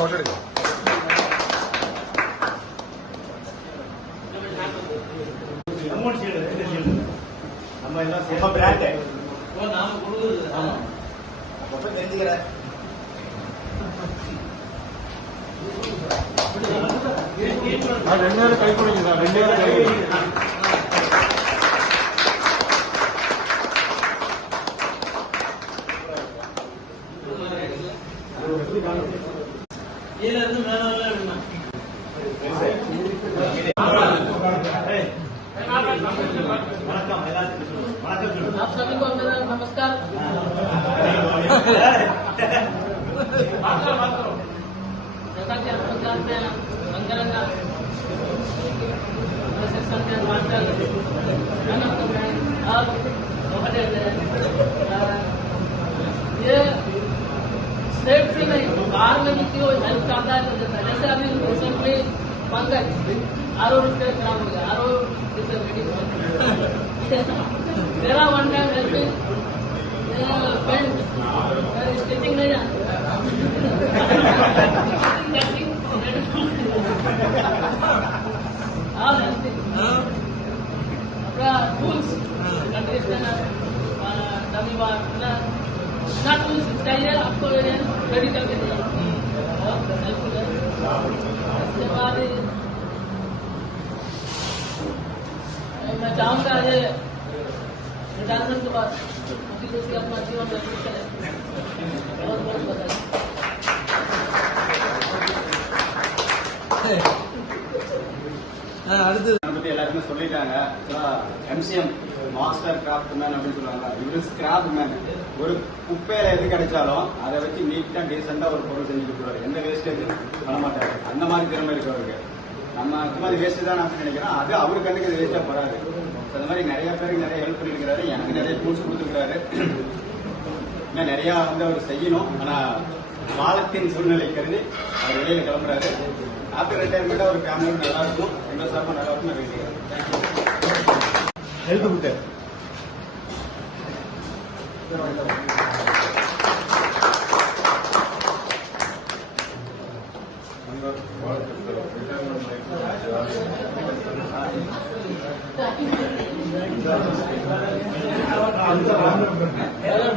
Photo എടുക്കാം. நம்ம எல்லாம் பிராண்ட் அப்ப தெரிஞ்சுக்கிறேன். ரெண்டு நேரம் கை கொடுங்க, ரெண்டு நேரம் கை கொடுங்க. आप सभी को मेरा नमस्कार। जैसा कि आप लोग जानते हैं रंगरंगा सेक्शन के और ये स्टेट से नहीं बाहर में भी क्यों हेल्प करता है तो देता है। जैसे अभी रिसेंटली पंकज आरो रिपेयर खराब हो गया, आरो मेरा वन टाइम हेल्पिंग स्टिचिंग नहीं अपना टूल्स कंडीशनर डमी बार ना टूल्स चाहिए आपको रेडी करके दिया हेल्पफुल है। इसके बाद मैं चाहूँगा ये रिटायरमेंट के बाद अभी तो अपना जीवन व्यतीत करें। बहुत बहुत बधाई। பத்தி எல்லாருமே சொல்லிட்டாங்க. MCM மாஸ்டர் கிராஃப்ட் மேன் அப்படின்னு சொல்லுவாங்க. இவரு ஸ்கிராப் மேன். ஒரு குப்பையில எது கிடைச்சாலும் அதை வச்சு நீட்டா டீசெண்டா ஒரு பொருள் செஞ்சு கொடுக்குறாரு. எந்த வேஸ்டேஜ் பண்ண மாட்டாரு. அந்த மாதிரி திறமை இருக்கிறவருக்கு நம்ம இந்த மாதிரி வேஸ்ட் தான் நான் நினைக்கிறேன். அது அவரு கண்ணுக்கு இது வேஸ்டா போறாரு. அந்த மாதிரி நிறைய பேருக்கு நிறைய ஹெல்ப் பண்ணிருக்கிறாரு. எனக்கு நிறைய டூல்ஸ் கொடுத்துருக்காரு. இன்னும் நிறைய அவர் செய்யணும். ஆனா காலத்தின் சூழ்நிலை கருதி அவர் வெளியில கிளம்புறாரு. ஆஃப்டர் ரிட்டையர்மெண்ட் அவர் ஃபேமிலி நல்லா இருக்கும், எங்க சார்பா நல்லா இருக்கும் நான் நினைக்கிறேன். ஹெல்த் கொடுத்து Hello,